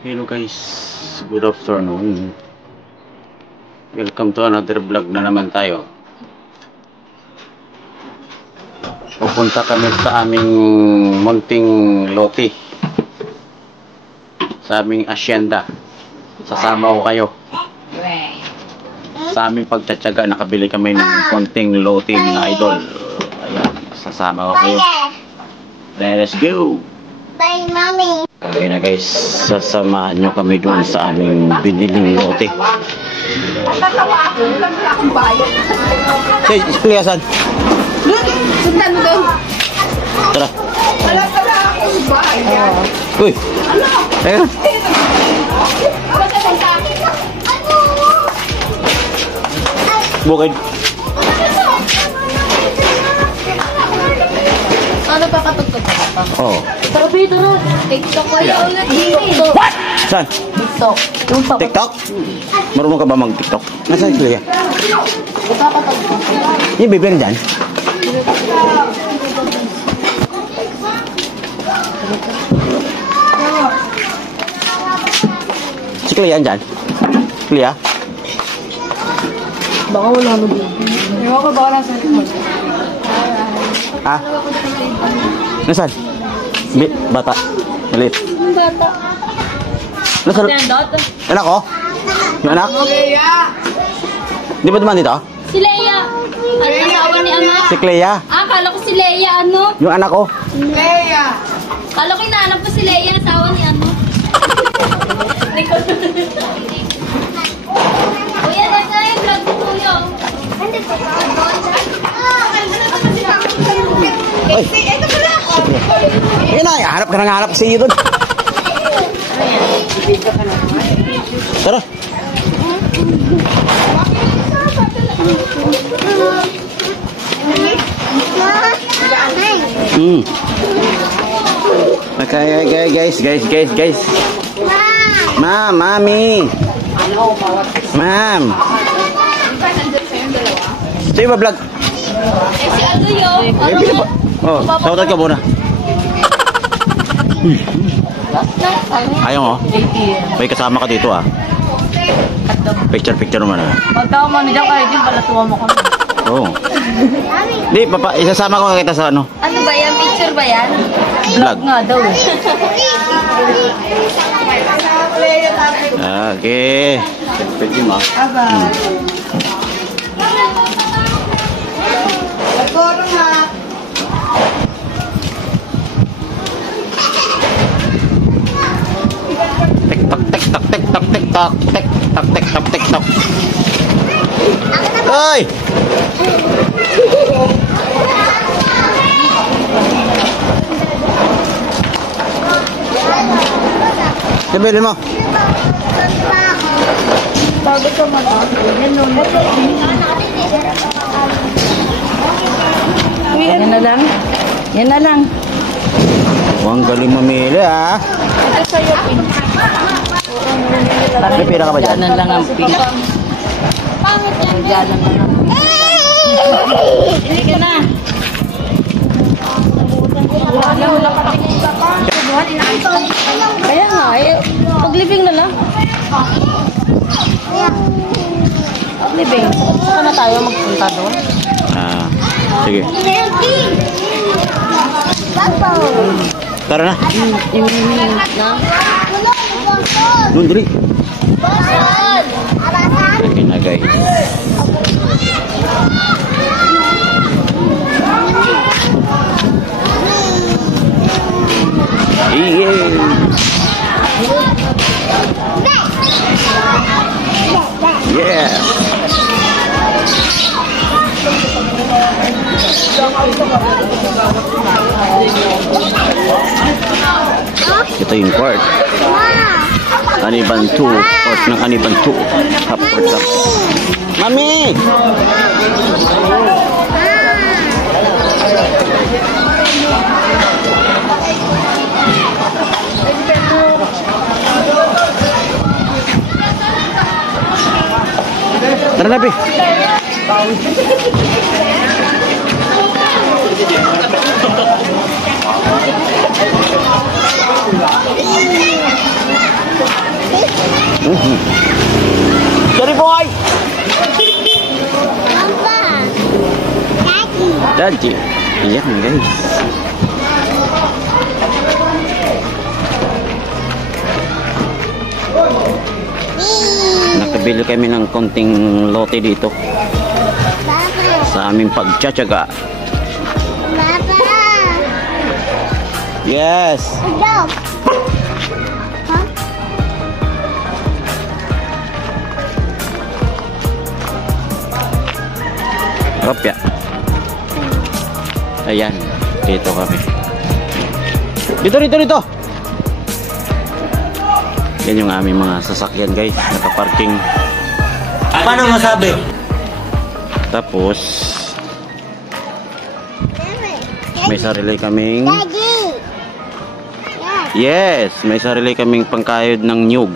Hello guys, good afternoon. Welcome to another vlog na naman tayo. Pupunta kami sa aming munting lote, sa aming asyenda. Sasama ko kayo sa aming pagtsatsaga. Nakabili kami ng konting lote ng idol. Ayan, sasama ko kayo. Let's go! Bye, mommy. Okay na guys, sasamahan nyo kami doon sa aming biniling lote. Hey, kliyasan. Sundan mo doon. Tara. Wala akong bayan. Uy. Ayun. Bukid. Ano pa katugtog ka pa? Oo. Pero dito na. TikTok wala ulit. TikTok. What? Saan? TikTok. Yung pa. TikTok? Marunong ka ba mag-TikTok? Nasaan sila yan? Ito ka katugtog. Yung baby dyan? Si Clea dyan? Clea? Baka wala mo dito. Ewan ko baka nasa mo. Ah? Nasaan? Bata. Maliit. Yung bata. Nasaan? Anak ko? Yung anak? Di ba dumaan dito? Si Leia. Ano asawa ni Ama? Si Clea. Ah, kala ko si Leia, ano? Yung anak ko. Kala ko inaanap ko si Leia, asawa ni ano? Kuya, nasa yung vlog ko, Kuya. Ay! Yan na, harap ka nang harap sa iyo doon. Tara. Okay, guys. Ma'am, mami. Ma'am. Sa'yo ba vlog? Si ano yun? Eh, pinapa... Oh, sautat ka muna. Ayaw mo? May kasama ka dito ah. Picture naman ah. Pagtawa mo ni Jack, ay din pala tuwa mo kami. Oo. Di, papa, isasama ko kita sa ano? Ano ba yan? Picture ba yan? Vlog. Nga daw eh. Okay. Pwede mo. Tik-tok. Ay! Sabihin mo. Bago ka mata. Yan nun. Yan na lang. Huwag galing mamili ah. Ito sa'yo, pin. May pira ka ba dyan? Dyanan lang ang pin. Pangit yan. Dyanan lang ang pin. Hindi ka na. Kaya nga, paglibing na lang. Paglibing. Saka na tayo magpunta doon. Ah, sige. Tara na. Yung na. Laundry. Okay na guys. Yeah. Ito yung quart. Aniban 2. Quart ng Aniban 2. Half quart lang. Mami! Tara na, Pi. Daddy. Ayan guys. Nakabili kami ng konting lote dito sa aming pagtsatsaga. Yes. Opya. Ayan, dito kami. Dito. Yan yung aming mga sasakyan guys, nakaparking. Paano masabi? Tapos may sarili kaming yes, may sarili kaming pangkayod ng nyug.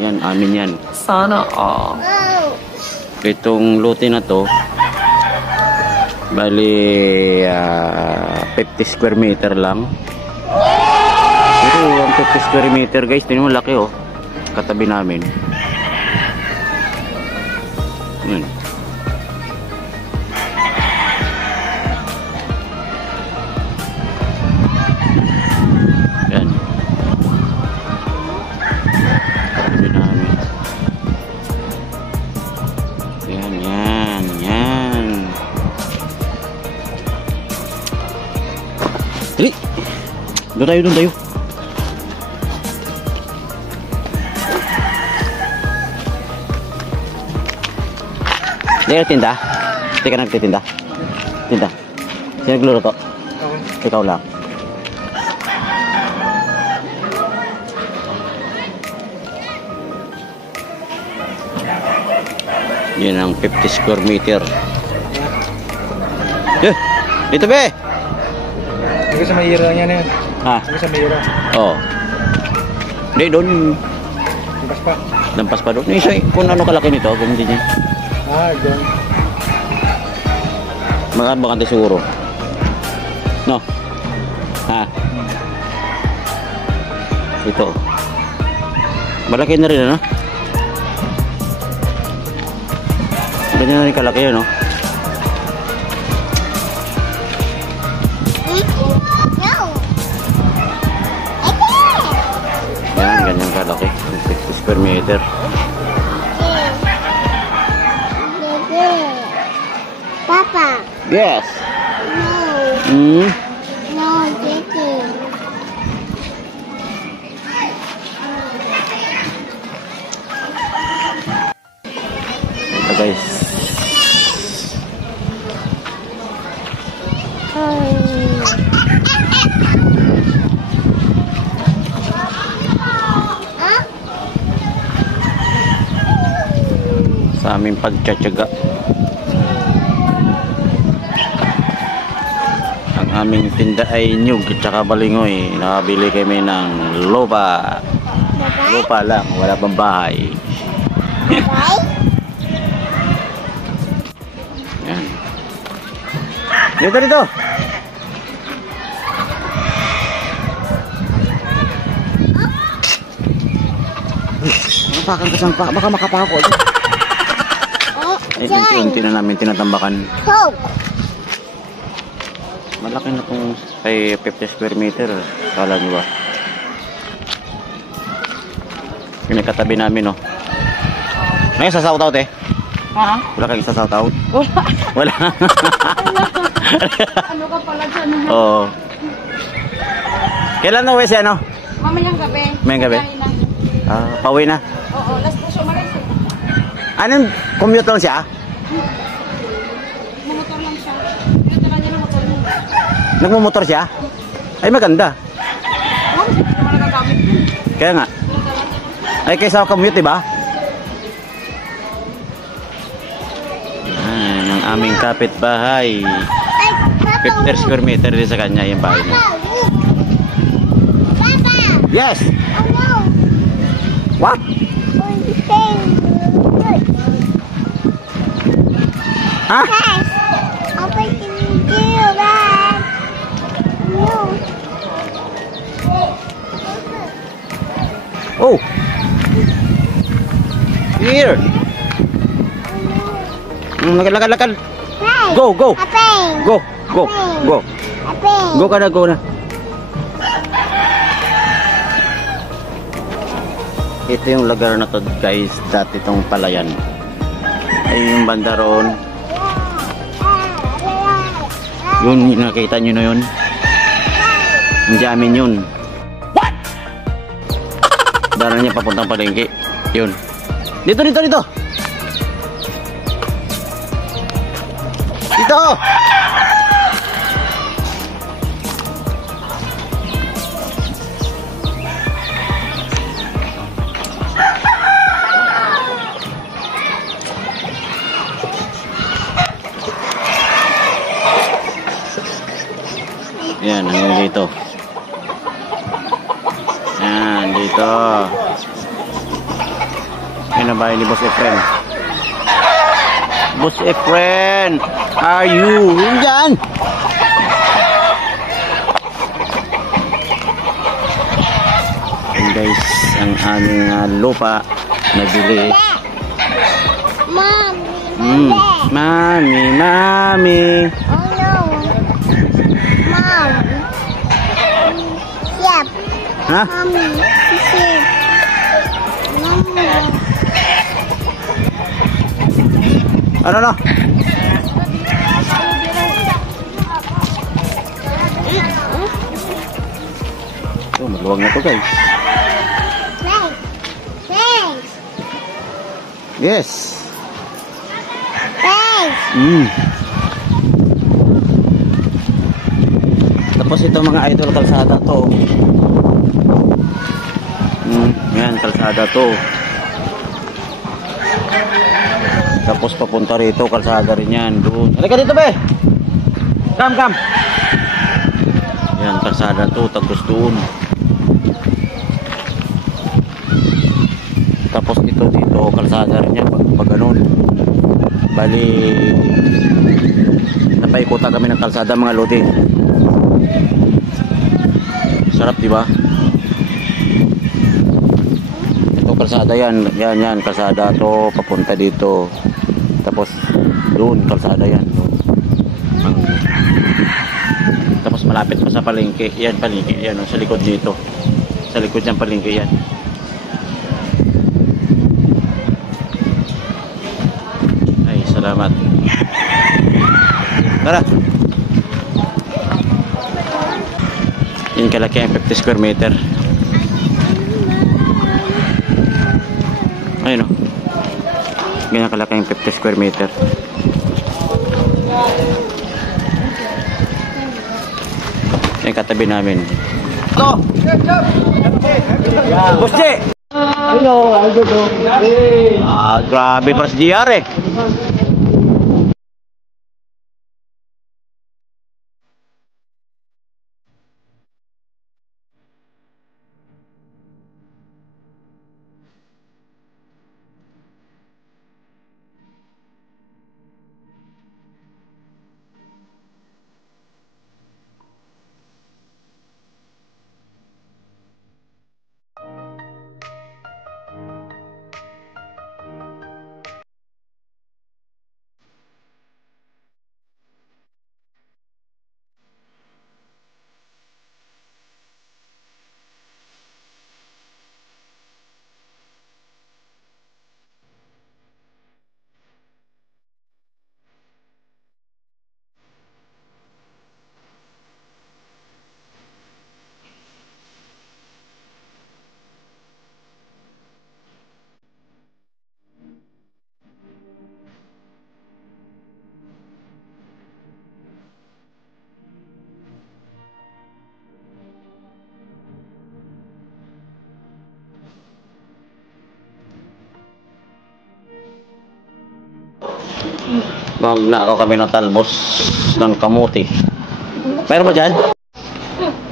Yan, amin yan. Sana all. Itong lote na to bali 50 square meter lang. Pero ang 50 square meter guys, tingnan mo laki oh. Katabi namin. Yan. Katabi namin. Yan. Dali. Doon tayo. Dito tinda? Hindi ka nagtitinda? Tinda? Sino nagluluto? Ikaw lang. Yan ang 50 square meter. Dito be! Hindi sa mayira niya na yan. Ha? Hindi sa mayira. Oo. Hindi, doon. Lampas pa. Lampas pa doon. Isa, kung ano kalaki nito, kung hindi niya. Doon. Bakante siguro. No? Ha? Ito. Malaki na rin, ano? Ganyan na rin kalaki yun, no? Yan, ganyan kalaki. 50 square meter. Papa. Yes. No. No, Didi. Ito guys. Sa aming pagtsatsaga. Ang aming tinda ay nyug at saka balingoy. Nakabili kami ng lupa. Lupa lang, wala pang bahay. Yan. Dito. Mapakan ka saan pa, baka makapako. Ay, unti-unti na namin tinatambakan. Coke. Malaki na itong ay 50 square meter. Kala nyo ba? Yung katabi namin, no? May sasaut-out eh. Ha? Wala kang sasaut-out? Wala. Ano ka pala dyan? Oo. Kailan na uwi siya, no? Mamayang gabi. Mamayang gabi? Pauwi na. Oo, last po siya umalis. Anong commute lang siya? Mamotor lang siya. Pinatala niya ng motor niya. Nagmumotor siya? Ay, maganda. Oo, kasi hindi naman nagagamit yun. Kaya nga. Ay, kaysa commute, diba? Ang aming kapitbahay. 50 square meter din sa kanya yung bahay niya. Papa. Yes! Oh no. What? Ha? Yes. Papa can do that. No. Oh! Here! Lakad. Yes. Go, go. Apeng. Go, go, go. Apeng. Go ka na, go na. Ito yung lugar na to guys, dati itong palayan. Ay yung banda roon. Yun, nakita nyo na yun. Hindi amin yun. What? Dala niya papuntang palengke. Yun. Dito, dito, dito. Dito. Yan, hanggang dito. Yan, dito. Yan ang bahay ni Boss Efren. Boss Efren, are you? Yan! Yan guys, ang aming lupa na bili. Mommy. Mami, mami. Oh no. Mom. Yep. Ha? Mommy. Sheep. Mommy. Ano na? Oh, maluwag na to guys. Thanks. Thanks. Yes. Thanks. Tapos ito mga idol, kalsada to. Yan, kalsada to. Tapos papunta rito, kalsada rin yan. Doon. Halika dito be! Come, come! Yan, kalsada to, tapos doon. Tapos ito dito, kalsada rin yan. Pag ganun. Bali, napaikutan kami ng kalsada mga lodi. Sarap, di ba? Ito kalsada yan, yan, kalsada to, papunta dito. Tapos doon, kalsada yan. Tapos malapit pa sa palengke. Yan, palengke, yan, sa likod dito. Sa likod ng palengke yan. Ay, salamat. Tara. Yan kalaki ang 50 square meter. Ayun o. Ganyan kalaki ang 50 square meter. Yan katabi namin. Ito! Boss J! Hello, grabe pa si GR eh. Magnakaw kami ng talbos ng kamuti. Meron ba dyan?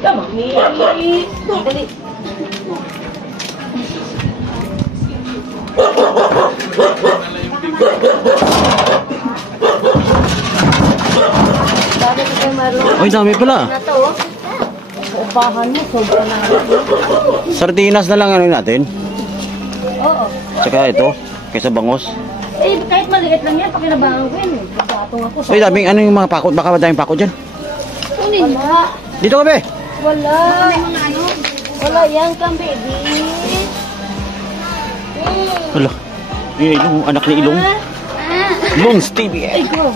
Dali. Ay, dami pala. Upahan mo, sobra na. Sardinas na lang ano natin. Oo. Tsaka ito, kaysa bangos. Eh, kahit maliit lang yan, pakinabangan ko yan. Pagkatong ako. Uy, daming ano yung mga pakot? Baka daming pakot dyan. Wala. Dito ka, be. Wala. Wala yan kang baby. Hala. Yung ilong, anak ni Ilong. Ilong, Stevie. Ay, ko.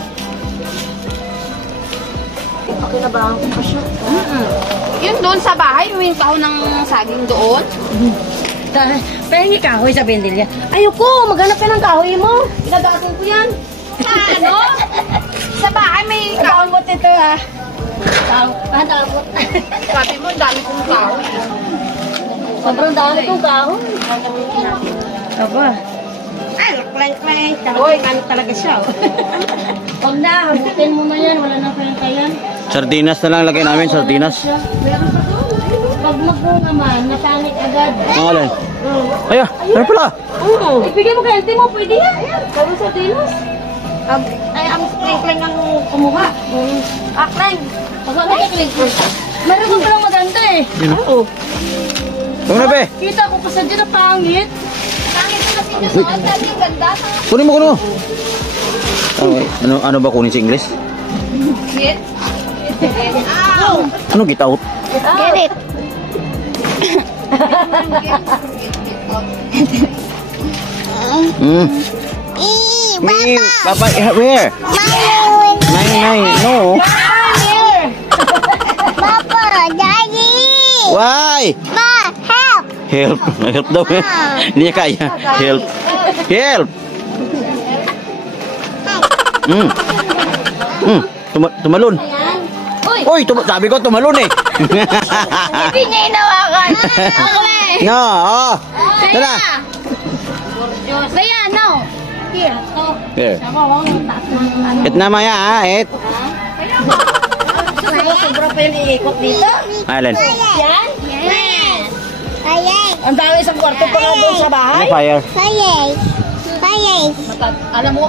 Pakinabangan ko pa siya. Yun doon sa bahay, yung taho ng saging doon. Pahingi kahoy sa bendilya. Ayoko, maghanap ka ng kahoy mo. Pinagatong ko yan. Ano? Sa bahay may Damot ito ah. Damot. sabi mo, dami kong tao. Sobrang dami kong kahoy. Aba. Ay, kleng-kleng. Kahoy, ano talaga siya. Huwag na, habutin mo na yan. Wala na kayang kayan. Sardinas na lang lagay namin, sardinas. Meron pa doon. Pag mag-go naman, napanik agad. Ang alay. Aya, ano pala? Oo. Ibigay mo kay auntie mo, pwede yan. Gawin sa dinos. Ay, ang kleng-kleng ang kumuha. Kleng. Pag ano ka kleng-kleng? Meron ka palang maganda eh. Yun. Oo. Ito na, be. Kita ko pa sa dyan na pangit. Pangit na kasi yung doon, dami yung ganda. Kunin mo, kunin mo. Okay. Ano ba kunin sa English? Shit. Ano get out? Get it. Hmm. Bye. Papa, where? Nine, no. Papa, Daddy. Why? Ma, help. Help. Help daw. Hindi niya kaya. Help. Help. Hmm. Hmm. Tumalon. Uy, sabi ko tumalon eh. Hindi niya inawakan. Okay. No, oh. Tara. Kaya, no. Here, so. Here. Et na maya, ha? Et. Sobra pa yung iikot dito. Alin. Yan. Yes. Fire. Ang dami isang kwarto pa nga doon sa bahay. Fire. Fire. Fire. Alam mo,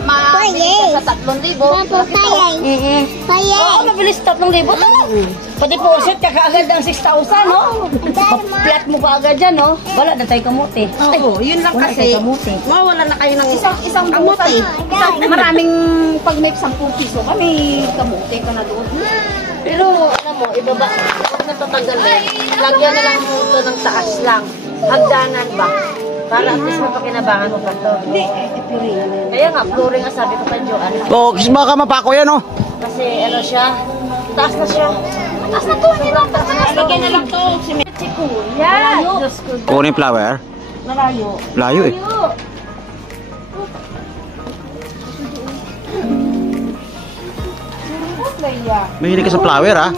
mabilis ka sa 3,000. Papa, fire. Oo, Fire. mabilis 3,000 to. Pati deposit ka kaagad ng 6,000, no? Flat mo ka agad dyan, no? Wala na tayo kamuti. Oo, yun lang Wala kasi. tayo kamuti. Mawala na kayo ng isang kamuti. Maraming pag may 10 piso ka, may kamuti ka na doon. Pero, alam mo, ibaba. Huwag na tatanggalin. Lagyan na lang mo ito ng taas lang. Hagdanan ba? Para at least mapakinabangan mo pa to. Hindi, flooring. Kaya nga, flooring ang sabi ko kay Joanne. Oh, kasi baka mapako yan, oh. Kasi ano siya, taas na siya. Taas na to, hindi lang taas na. Lagyan na lang to. Si Kuya. Diyos ko. Kunin flower. Nalayo. Layo eh. Mahilig ka sa flower, ha?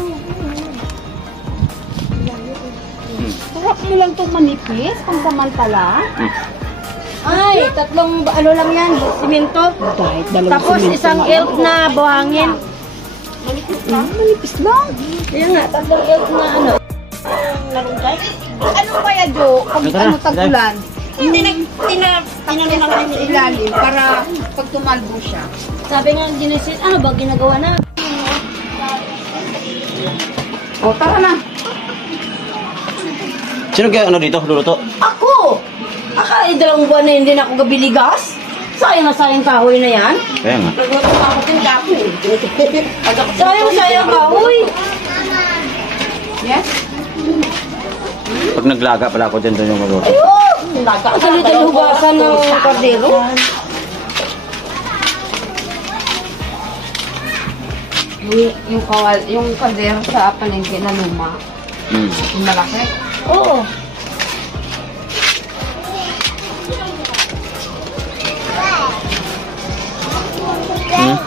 Sarap mo lang itong manipis, pang samantala. Ay, tatlong ano lang yan, simento. Tapos isang elf na buhangin. Manipis lang. Kaya nga, tatlong elf na ano. Ano kaya, Jo? Pag Tara, ano tagulan, hindi tinanong lang yung ilalim para pag tumalbo siya. Sabi nga, Genesis, ano ba ginagawa na? O, tara na. Sino kaya ano dito, luluto? Ako! Akala 2 buwan na hindi na ako gabiligas. Sayang na sayang kahoy na yan. Kaya nga. Nagluto pa ako din kapo. Sayang kahoy. Yes? Pag naglaga pala ako dyan, doon yung maluto. Kasi dito hugasan ng kardero. Yung kaldero sa palengke na luma. Hmm. Yung malaki. Oo. Hmm?